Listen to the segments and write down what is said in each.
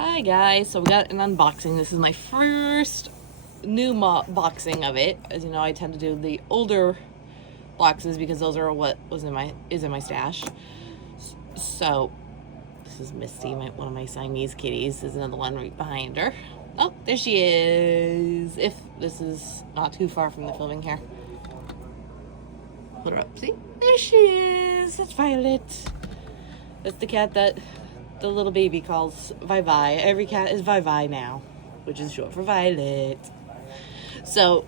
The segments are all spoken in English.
Hi guys, so we got an unboxing. This is my first new boxing of it. As you know, I tend to do the older boxes because those are what is in my stash. So this is Misty, one of my Siamese kitties. There's another one right behind her. Oh, there she is. If this is not too far from the filming here. Put her up. See? There she is. That's Violet. That's the cat that the little baby calls Vi. Every cat is Vi now, which is short for Violet. So,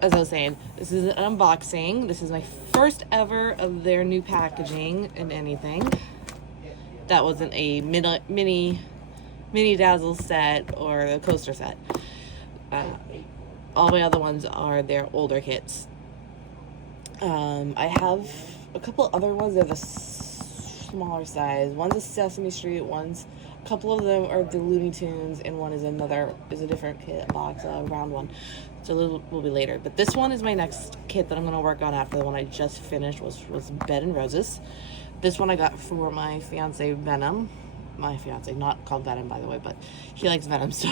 as I was saying, this is an unboxing. This is my first ever of their new packaging and anything. That wasn't a mini Dazzle set or a coaster set. All my other ones are their older kits. I have a couple other ones. They're the smaller size. One's a Sesame Street. A couple of them are the Looney Tunes, and one is a different kit box, a round one. So will be later. But this one is my next kit that I'm gonna work on after the one I just finished was Bed and Roses. This one I got for my fiance Venom. My fiance, not called Venom by the way, but he likes Venom, so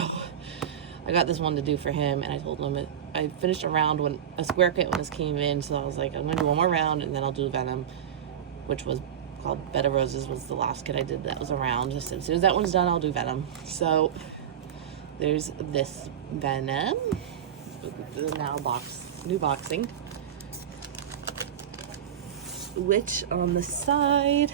I got this one to do for him, and I told him I finished a square kit when this came in, so I was like, I'm gonna do one more round and then I'll do Venom, which was called Bed of Roses, was the last kit I did that was a round. As soon as that one's done, I'll do Venom. So there's this Venom, the new boxing, which on the side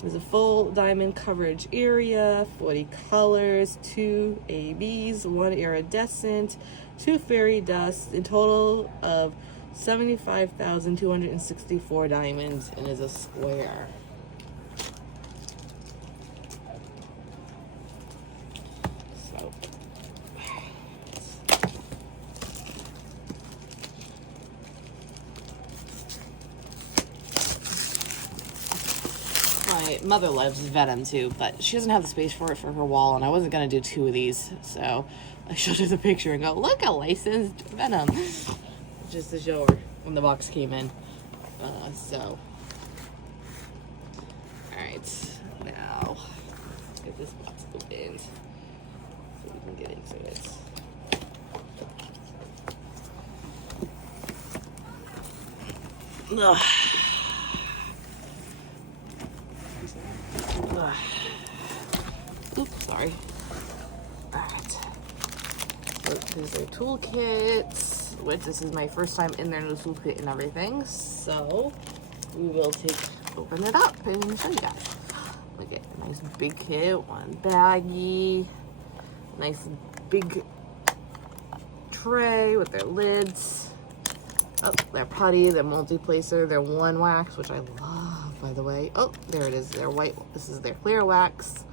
there's a full diamond coverage area, 40 colors, 2 ABs, 1 iridescent, 2 fairy dust, in total of 75,264 diamonds, and is a square. So my mother loves Venom too, but she doesn't have the space for it for her wall, and I wasn't gonna do 2 of these, so I showed her the picture and go, look, a licensed Venom, just to show her when the box came in. So alright, now let's get this box opened so we can get into it. Ugh. Oops, sorry. Alright. So there's their toolkits, which this is my first time in their new toolkit and everything. So we will open it up and show you guys. Look at a nice big kit, one baggie, nice big tray with their lids. Oh, their putty, their multi-placer, their one wax, which I love, by the way. Oh, there it is, their white, this is their clear wax.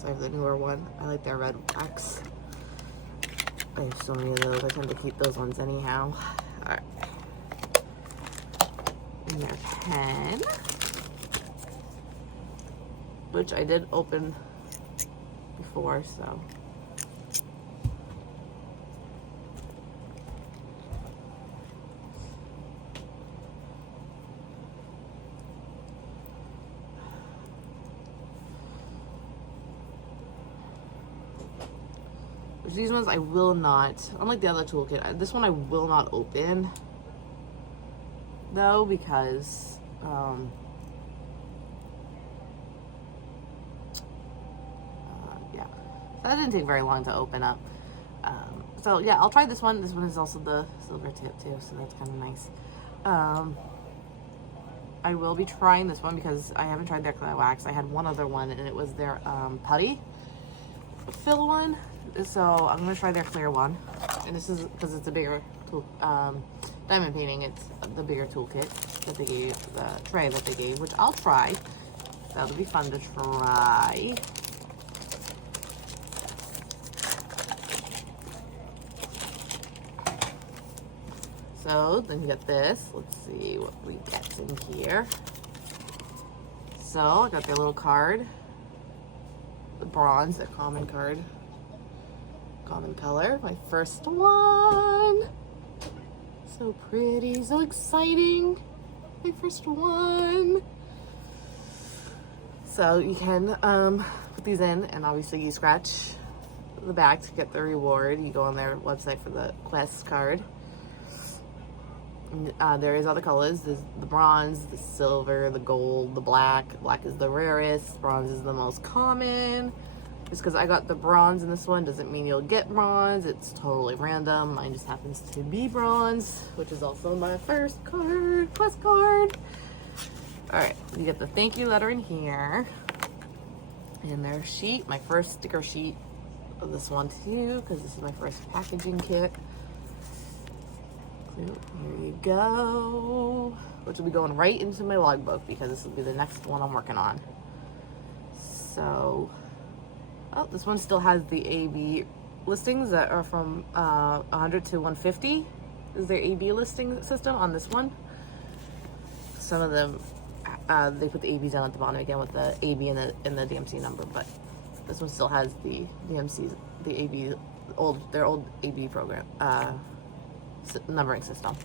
So I have the newer one. I like their red wax. I have so many of those. I tend to keep those ones anyhow. All right. And their pen, which I did open before, so. These ones I will not, unlike the other toolkit, this one I will not open though, because yeah, that didn't take very long to open up. So yeah, I'll try this one. This one is also the silver tip too, so that's kind of nice. I will be trying this one because I haven't tried their clear wax. I had one other one, and it was their putty fill one. So I'm gonna try their clear one, and this is because it's a bigger tool, diamond painting. It's the bigger toolkit that they gave, the tray that they gave, which I'll try. That'll be fun to try. So then you get this. Let's see what we get in here. So I got their little card, the bronze, their common card. Common color, my first one. So pretty, so exciting. My first one. So you can put these in, and obviously you scratch the back to get the reward. You go on their website for the quest card. There is other colors. There's the bronze, the silver, the gold, the black. Black is the rarest. Bronze is the most common. Just because I got the bronze in this one doesn't mean you'll get bronze. It's totally random. Mine just happens to be bronze, which is also my first card, quest card. Alright, you get the thank you letter in here. And their sheet, my first sticker sheet of this one too, because this is my first packaging kit. So here you go. Which will be going right into my logbook because this will be the next one I'm working on. So, oh, this one still has the AB listings that are from 100 to 150 is their AB listing system on this one. Some of them, they put the ABs down at the bottom again with the AB and the DMC number, but this one still has the DMCs, the AB, their old AB program, numbering system.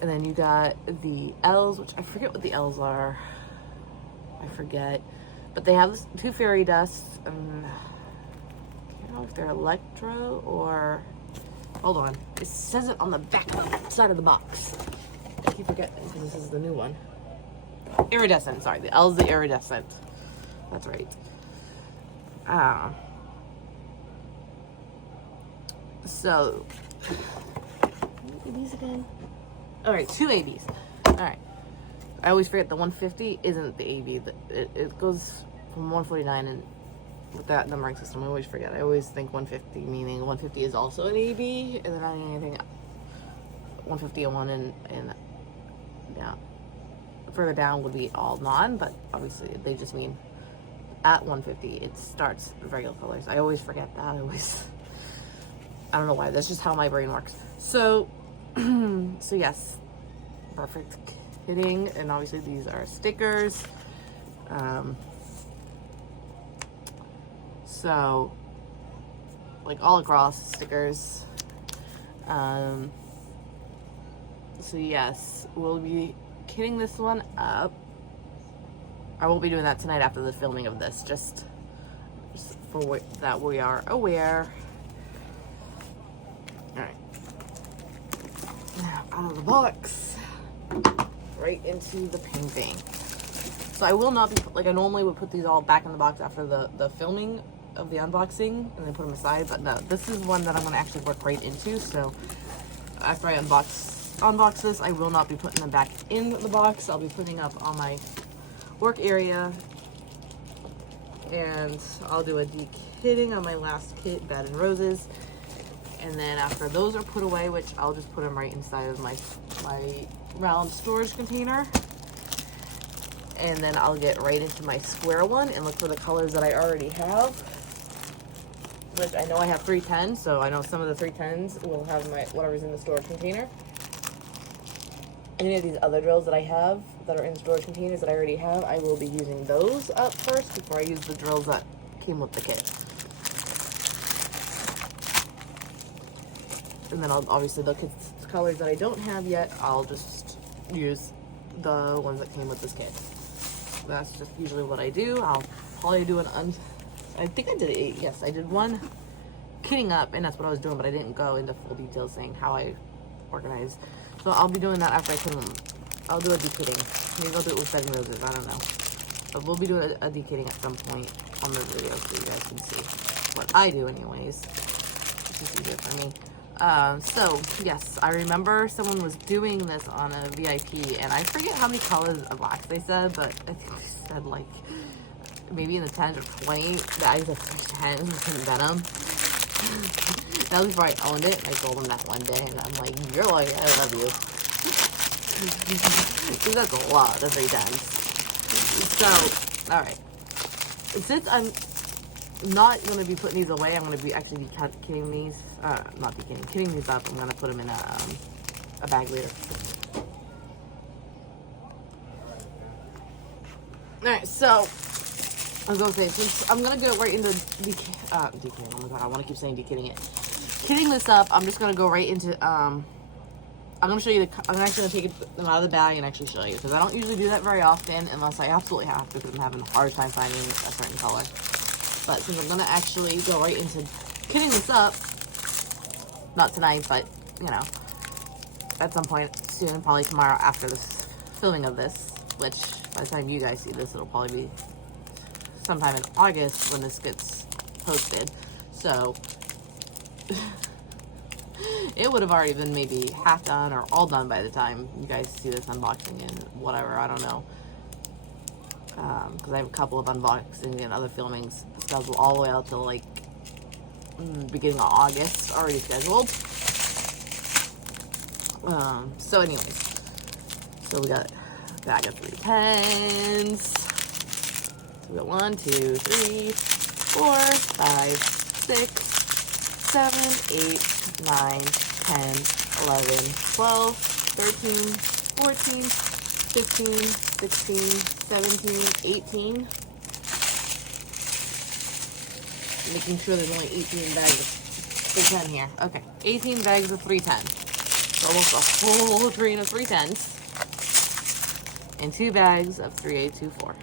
And then you got the L's, which I forget what the L's are. I forget. But they have this, 2 fairy dusts. I don't know if they're electro or... Hold on. It says it on the back side of the box. I keep forgetting because this is the new one. Iridescent, sorry. The L's the iridescent. That's right. So... ABs again? Alright, 2 ABs. Alright. I always forget the 150 isn't the AB. It goes from 149, and with that numbering system, I always forget. I always think 150, meaning 150 is also an AB, and then I don't anything 150 and 1 and yeah. Further down would be all non, but obviously they just mean at 150 it starts regular colors. I always forget that. I don't know why. That's just how my brain works. So so yes, perfect kitting, and obviously these are stickers. So like all across stickers. So yes, we'll be kitting this one up. I won't be doing that tonight after the filming of this, just for that we are aware. Alright. Now out of the box, right into the painting. So I will not be, like I normally would put these all back in the box after the filming of the unboxing and then put them aside, but no, this is one that I'm going to actually work right into. So after I unbox this, I will not be putting them back in the box. I'll be putting up on my work area, and I'll do a de-kitting on my last kit, Bed and Roses. And then after those are put away, which I'll just put them right inside of my round storage container. And then I'll get right into my square one and look for the colors that I already have. Which I know I have 310s, so I know some of the 310s will have my whatever's in the storage container. Any of these other drills that I have that are in storage containers that I already have, I will be using those up first before I use the drills that came with the kit. And then I'll obviously the colors that I don't have yet, I'll just use the ones that came with this kit. That's just usually what I do. I'll probably do I think I did it. Yes, I did one kitting up, and that's what I was doing, but I didn't go into full detail saying how I organized. So I'll be doing that after I put them. I'll do a de-kitting. Maybe I'll do it with Bed and Roses. I don't know. But we'll be doing a de-kitting at some point on the video so you guys can see what I do anyways. It's just easier for me. So yes, I remember someone was doing this on a VIP, and I forget how many colors of box they said, but I think they said like maybe in the 10s or 20. That I said 10 in Venom. That was before I owned it, and I told them that one day, and I'm like, "You're like, I love you." Because that's a lot of 310s. So, all right. Since I'm not going to be putting these away, I'm going to be actually kitting these. Kitting these up. I'm going to put them in a bag later. Alright, so I was going to say, since I'm going to go right into de-kitting. Oh my god, I want to keep saying de-kitting it. Kitting this up, I'm just going to go right into I'm gonna show you I'm actually gonna take them out of the bag and actually show you, because I don't usually do that very often unless I absolutely have to, because I'm having a hard time finding a certain color. But since I'm gonna actually go right into kitting this up, not tonight, but you know, at some point soon, probably tomorrow after this filming of this, which by the time you guys see this, it'll probably be sometime in August when this gets posted. So it would have already been maybe half done or all done by the time you guys see this unboxing and whatever, I don't know. Because I have a couple of unboxing and other filmings scheduled all the way out till like beginning of August already scheduled. So anyways, so we got a bag of 3 pens. So we got 1, 2, 3, 4, 5, 6, 7, 8, 9, 10, 11, 12, 13, 14, 15, 16, 17, 18. Making sure there's only 18 bags of 310 here. Okay, 18 bags of 310. So almost a whole train of 310s. And 2 bags of 3824.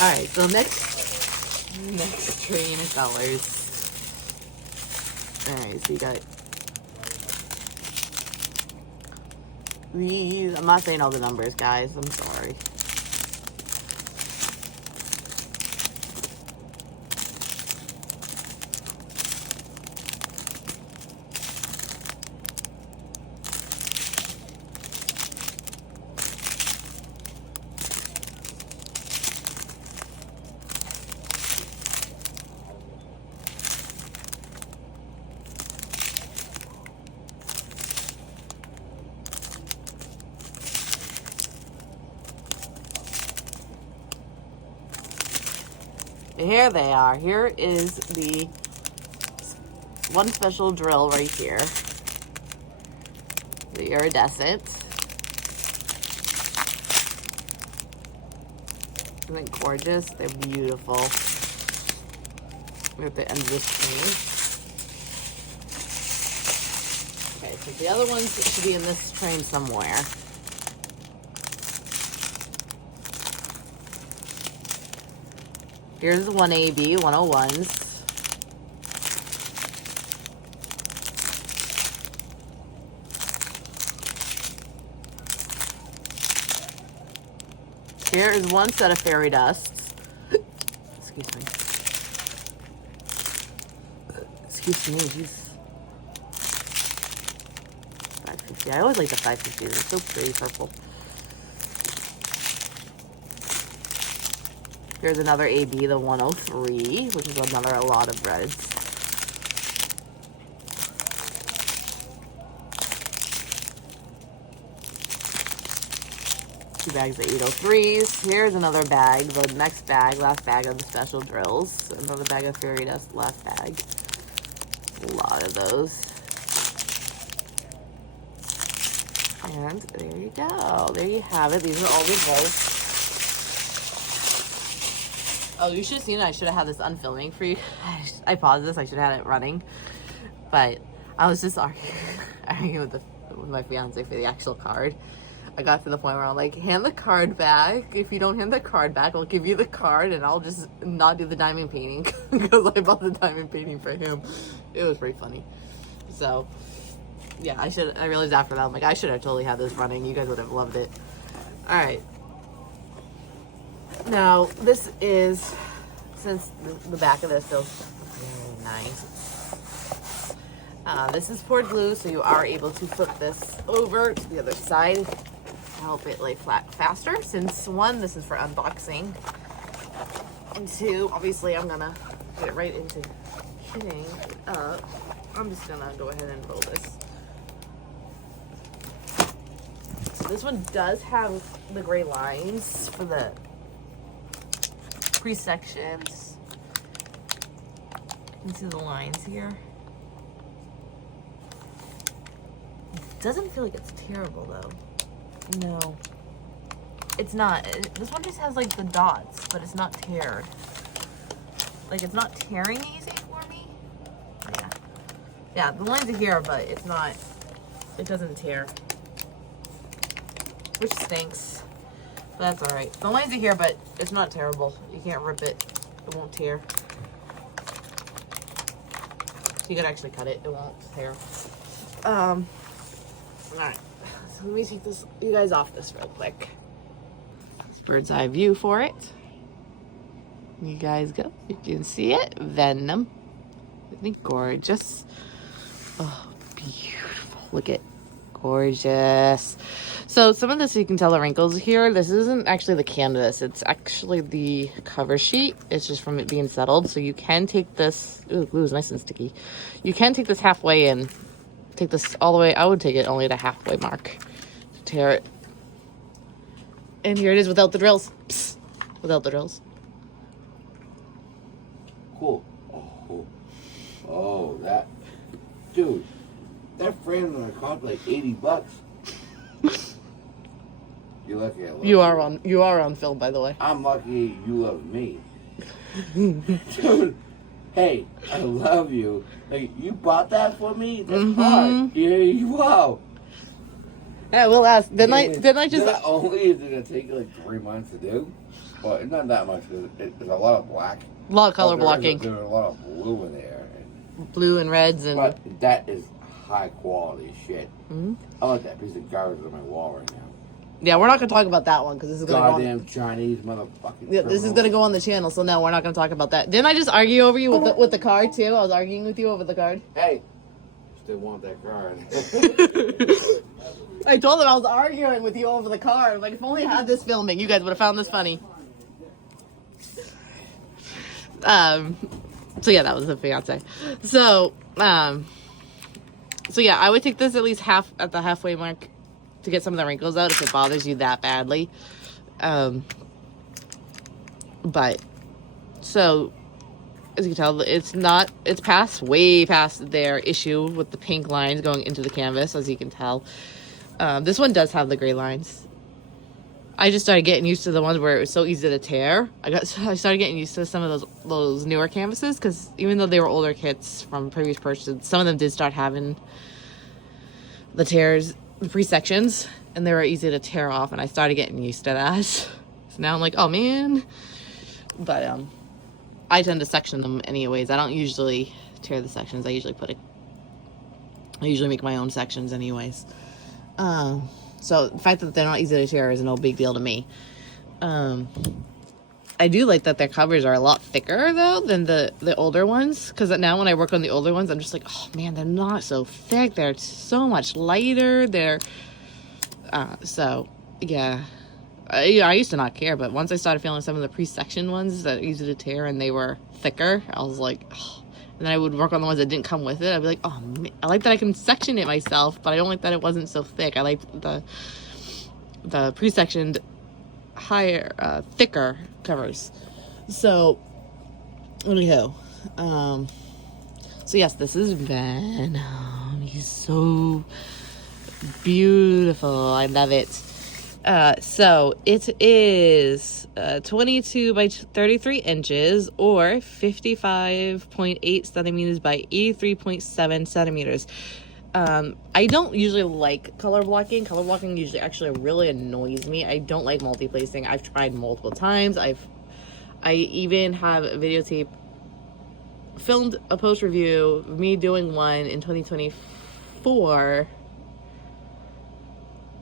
Alright, so next train of colors. Alright, so you got these. I'm not saying all the numbers, guys. I'm sorry. Here they are. Here is the one special drill right here. The iridescent. Isn't it gorgeous? They're beautiful. We're at the end of this train. Okay, so the other ones should be in this train somewhere. Here's 1AB, 101s. Here is one set of fairy dusts. Excuse me. Excuse me, jeez. 550. I always like the 550s. They're so pretty purple. Here's another AB, the 103, which is another a lot of reds. Two bags of 803s. Here's another bag, the next bag, last bag of the special drills. Another bag of fairy dust, last bag. A lot of those. And there you go. There you have it. These are all the drills. Oh, you should have seen it. I should have had this unfilming for you. I paused this. I should have had it running. But I was just arguing with my fiance for the actual card. I got to the point where I'm like, hand the card back. If you don't hand the card back, I'll give you the card and I'll just not do the diamond painting because I bought the diamond painting for him. It was pretty funny. So, yeah, I realized after that, I'm like, I should have totally had this running. You guys would have loved it. All right. Now, this is, since the back of this feels very nice, this is poured glue, so you are able to flip this over to the other side to help it lay flat faster. Since one, this is for unboxing, and two, obviously I'm gonna get right into kitting it up. I'm just gonna go ahead and roll this. So this one does have the gray lines for the pre-sections. You can see the lines here. It doesn't feel like it's terrible though. No, it's not. This one just has like the dots, but it's not teared. Like it's not tearing easy for me. Yeah, the lines are here, but it's not it doesn't tear. Which stinks. But that's alright. The lines are here, but it's not terrible. You can't rip it. It won't tear. You could actually cut it. It won't tear. Alright. So let me take this, you guys off this real quick. This bird's eye view for it. You guys go. You can see it. Venom. Isn't it gorgeous? Oh, beautiful. Look at gorgeous. So some of this you can tell the wrinkles here. This isn't actually the canvas. It's actually the cover sheet. It's just from it being settled. So you can take this. Ooh, glue is nice and sticky. You can take this halfway and take this all the way. I would take it only to halfway mark to tear it. And here it is without the drills. Psst. Without the drills. Cool. Oh, that. Dude, that frame on a cost like $80. You're lucky I love you. You are on film, by the way. I'm lucky you love me. Dude, hey, I love you. Like, you bought that for me? That's hard. Yeah, wow. Yeah, we'll ask. Didn't I just... Not only is it going to take you like 3 months to do, well, it's not that much. There's a lot of black. A lot of color blocking. There's a lot of blue in there. Blue and reds and... But that is high quality shit. I like that piece of garbage on my wall right now. Yeah, we're not going to talk about that one because this is going to go on... Goddamn Chinese motherfucking... Yeah, this is going to go on the channel, so no, we're not going to talk about that. Didn't I just argue over you with the card, too? I was arguing with you over the card. Hey, still want that card. I told them I was arguing with you over the card. Like, if only I had this filming, you guys would have found this funny. So yeah, that was the fiance. So yeah, I would take this at least at the halfway mark to get some of the wrinkles out if it bothers you that badly. But so as you can tell, it's way past their issue with the pink lines going into the canvas, as you can tell. This one does have the gray lines. I just started getting used to the ones where it was so easy to tear. I started getting used to some of those newer canvases, because even though they were older kits from previous purchases, some of them did start having the tears, the pre-sections, and they were easy to tear off, and I started getting used to that. So now I'm like, oh man. But I tend to section them anyways. I don't usually tear the sections. I usually make my own sections anyways. So the fact that they're not easy to tear is no big deal to me. I do like that their covers are a lot thicker though than the older ones, because now when I work on the older ones, I'm just like, oh man, they're not so thick. They're so much lighter. So yeah. I used to not care, but once I started feeling some of the pre-section ones that are easy to tear and they were thicker, I was like, oh. And then I would work on the ones that didn't come with it. I'd be like, oh, man, I like that I can section it myself, but I don't like that it wasn't so thick. I like the pre-sectioned, higher, thicker covers. So, anyhow, so yes, this is Venom. He's so beautiful. I love it. So it is 22 by 33 inches or 55.8 centimeters by 83.7 centimeters. I don't usually like color blocking. Color blocking usually actually really annoys me. I don't like multi-placing. I've tried multiple times. I even have a videotape, filmed a post review of me doing one in 2024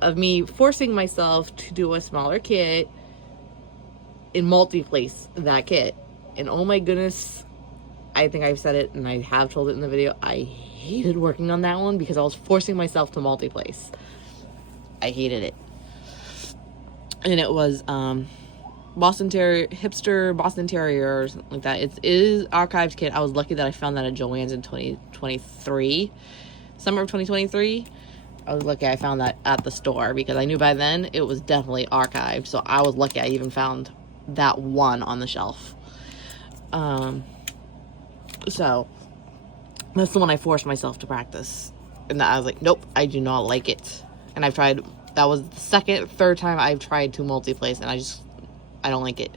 of me forcing myself to do a smaller kit and multi-place that kit. And oh my goodness, I think I've said it and I have told it in the video, I hated working on that one because I was forcing myself to multi-place. I hated it. And it was hipster Boston Terrier or something like that. It is archived kit. I was lucky that I found that at Joann's in 2023, summer of 2023. I was lucky I found that at the store because I knew by then it was definitely archived. So I was lucky I even found that one on the shelf. So that's the one I forced myself to practice. And I was like, nope, I do not like it. And I've tried, that was the third time I've tried to multi-place and I don't like it.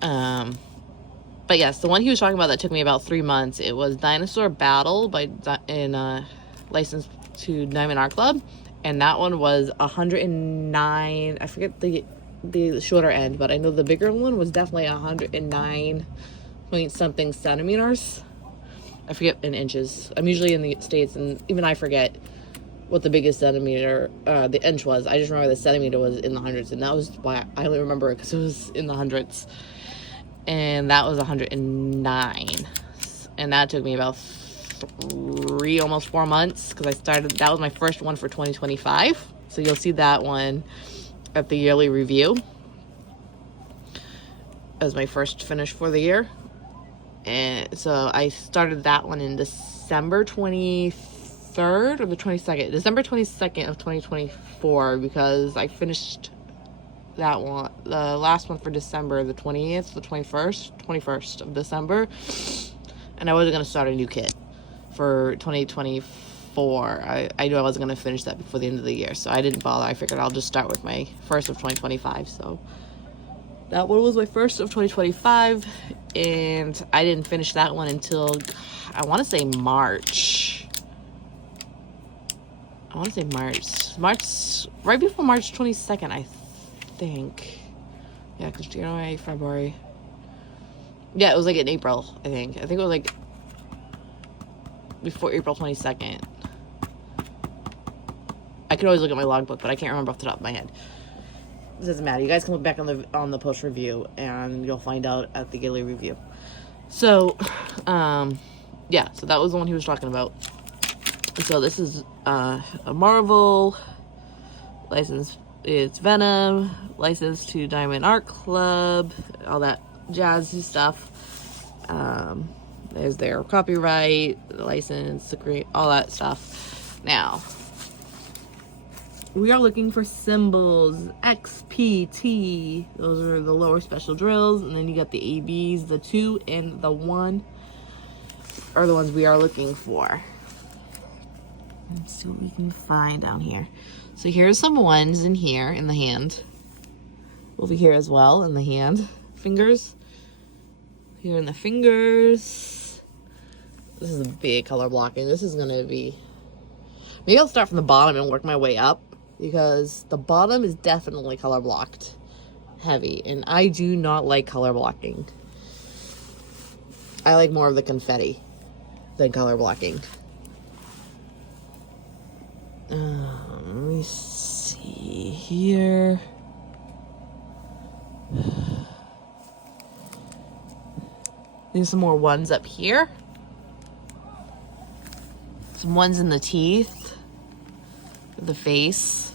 But yes, the one he was talking about that took me about 3 months, it was Dinosaur Battle by licensed to Diamond Art Club, and that one was 109. I forget the shorter end, but I know the bigger one was definitely 109 point something centimeters. I forget in inches. I'm usually in the States, and even I forget what the biggest centimeter, the inch was. I just remember the centimeter was in the hundreds, and that was why I only remember it, because it was in the hundreds. And that was 109. And that took me about 3, almost 4 months, because I started, that was my first one for 2025. So you'll see that one at the yearly review as my first finish for the year. And so I started that one in December 23rd or the 22nd, December 22nd of 2024, because I finished that one, the last one for December, the 20th, the 21st of December. And I wasn't going to start a new kit for 2024. I knew I wasn't going to finish that before the end of the year, so I didn't bother. I figured I'll just start with my first of 2025. So that one was my first of 2025, and I didn't finish that one until, I want to say March. March, right before March 22nd, I think. Yeah, because January, February. Yeah, it was like in April, I think. I think it was like before April 22nd. I could always look at my logbook, but I can't remember off the top of my head. It doesn't matter. You guys can look back on the post review, and you'll find out at the yearly review. So, yeah, so that was the one he was talking about. So this is a Marvel license. It's Venom, licensed to Diamond Art Club, all that jazzy stuff. There's their copyright, license, all that stuff. Now, we are looking for symbols, X, P, T. Those are the lower special drills. And then you got the ABs, the 2 and the 1 are the ones we are looking for. Let's see what we can find down here. So here's some 1s in here in the hand. Over here as well in the hand. Fingers. Here in the fingers. This is a big color blocking. This is going to be... Maybe I'll start from the bottom and work my way up, because the bottom is definitely color blocked heavy, and I do not like color blocking. I like more of the confetti than color blocking. Let me see here. There's some more 1s up here. Some 1s in the teeth, the face.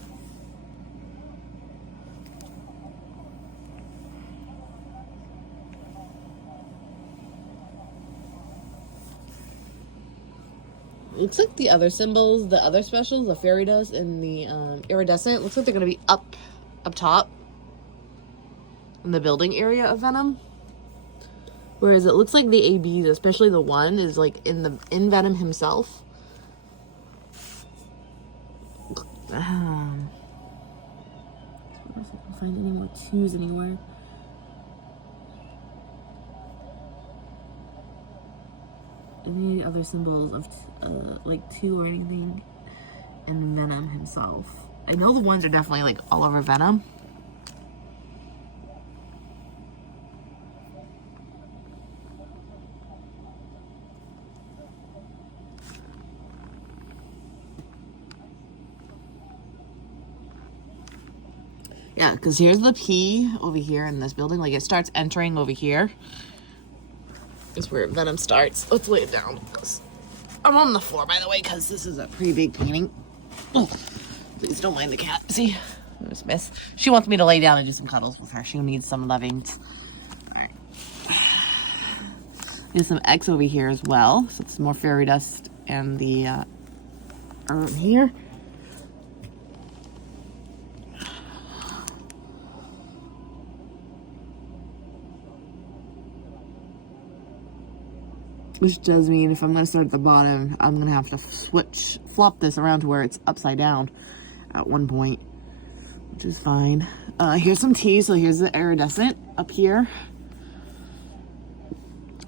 Looks like the other symbols, the other specials, the fairy dust and the iridescent, looks like they're going to be up top in the building area of Venom. Whereas it looks like the ABs, especially the 1, is like in Venom himself. I don't know if I can find any more 2s anywhere. Any other symbols of like 2 or anything in Venom himself. I know the 1s are definitely like all over Venom. Yeah, because here's the P over here in this building. Like, it starts entering over here. Is where Venom starts. Let's lay it down. I'm on the floor, by the way, because this is a pretty big painting. Oh, please don't mind the cat. See? There's Miss. She wants me to lay down and do some cuddles with her. She needs some lovings. Alright. There's some X over here as well. So it's more fairy dust and the here. Which does mean if I'm going to start at the bottom, I'm going to have to flop this around to where it's upside down at one point, which is fine. Here's some tea. So here's the iridescent up here.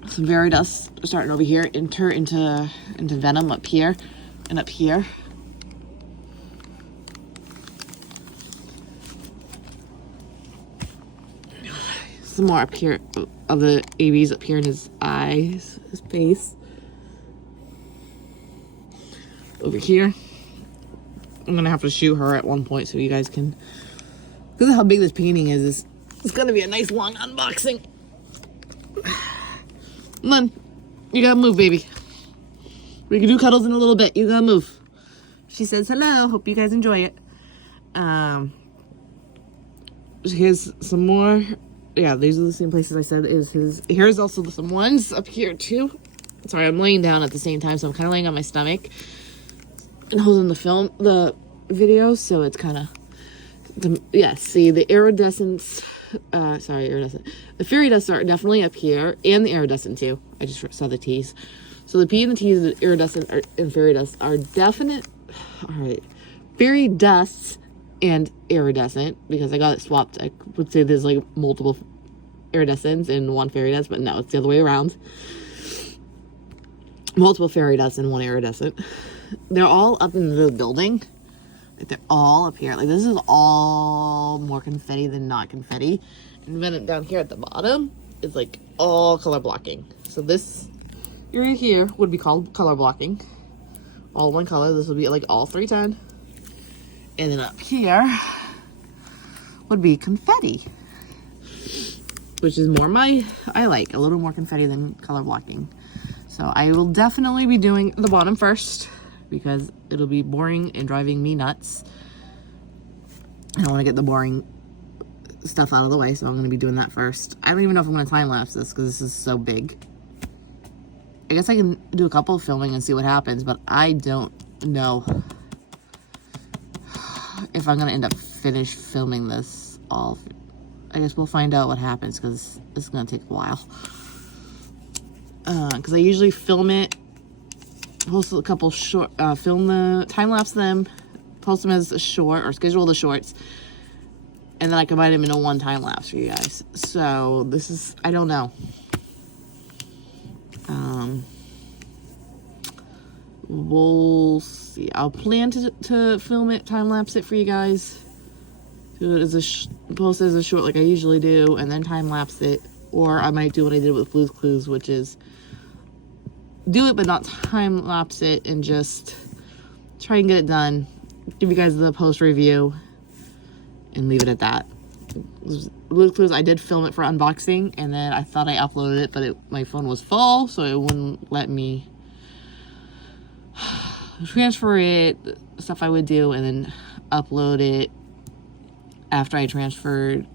Some fairy dust starting over here, enter into Venom up here and up here. some more up here of the ABs up here in his eyes, his face. Over here. I'm gonna have to shoot her at one point so you guys can. Because of how big this painting is, it's gonna be a nice long unboxing. Come on, you gotta move, baby. We can do cuddles in a little bit. You gotta move. She says hello. Hope you guys enjoy it. Here's some more. Yeah, these are the same places I said is his. Here's also some ones up here too. Sorry, I'm laying down at the same time, so I'm kind of laying on my stomach and holding the video, so it's kind of. Yeah, see the iridescent. Iridescent. The fairy dust are definitely up here, and the iridescent too. I just saw the T's. So the P and the T's, the iridescent and fairy dust are definite. All right, fairy dusts and iridescent, because I got it swapped. I would say there's like multiple iridescents and one fairy dust, but no, it's the other way around. Multiple fairy dusts and one iridescent. They're all up in the building. Like they're all up here. Like this is all more confetti than not confetti. And then down here at the bottom is like all color blocking. So this area here would be called color blocking. All one color. This would be like all 310. And then up here would be confetti, which is more I like a little more confetti than color blocking. So I will definitely be doing the bottom first because it'll be boring and driving me nuts. I want to get the boring stuff out of the way, so I'm going to be doing that first. I don't even know if I'm going to time lapse this because this is so big. I guess I can do a couple of filming and see what happens, but I don't know if I'm gonna end up finish filming this all. I guess we'll find out what happens because it's gonna take a while. Because I usually film it, post a couple short, film the time lapse them, post them as a short or schedule the shorts, and then I combine them into one time lapse for you guys. So this is, I don't know. We'll see. I'll plan to film it, time lapse it for you guys. Do it as a post as a short like I usually do, and then time lapse it. Or I might do what I did with Blue's Clues, which is do it but not time lapse it and just try and get it done. Give you guys the post review and leave it at that. Blue's Clues, I did film it for unboxing, and then I thought I uploaded it, but my phone was full, so it wouldn't let me transfer it, stuff I would do, and then upload it after I transferred,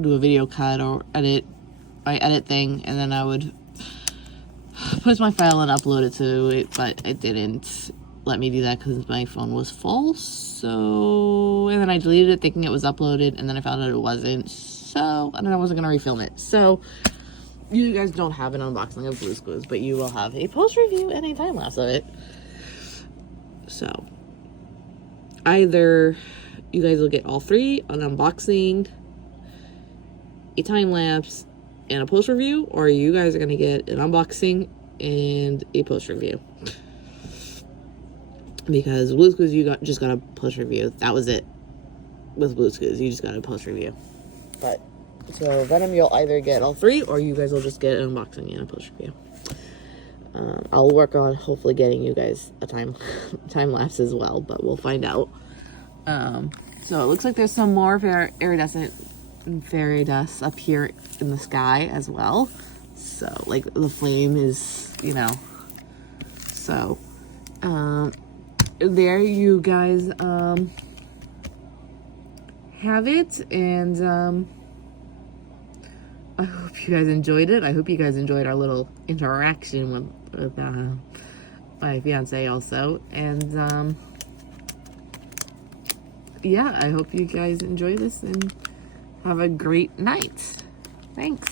do a video cut or my edit thing, and then I would put my file and upload it to it, but it didn't let me do that because my phone was full. So, and then I deleted it thinking it was uploaded, and then I found out it wasn't. So, and then I wasn't going to refilm it. So, you guys don't have an unboxing of Blue's Clues, but you will have a post review and a time lapse of it. So, either you guys will get all three, an unboxing, a time lapse, and a post review, or you guys are going to get an unboxing and a post review. Because Blue's Clues, just got a post review. That was it. With Blue's Clues, you just got a post review. But, so Venom, you'll either get all three, or you guys will just get an unboxing and a post review. I'll work on hopefully getting you guys a time lapse as well, but we'll find out. So it looks like there's some more iridescent fairy dust up here in the sky as well. So, like, the flame is, you know. So, there you guys have it, and I hope you guys enjoyed it. I hope you guys enjoyed our little interaction with my fiance also, and yeah, I hope you guys enjoy this and have a great night. Thanks.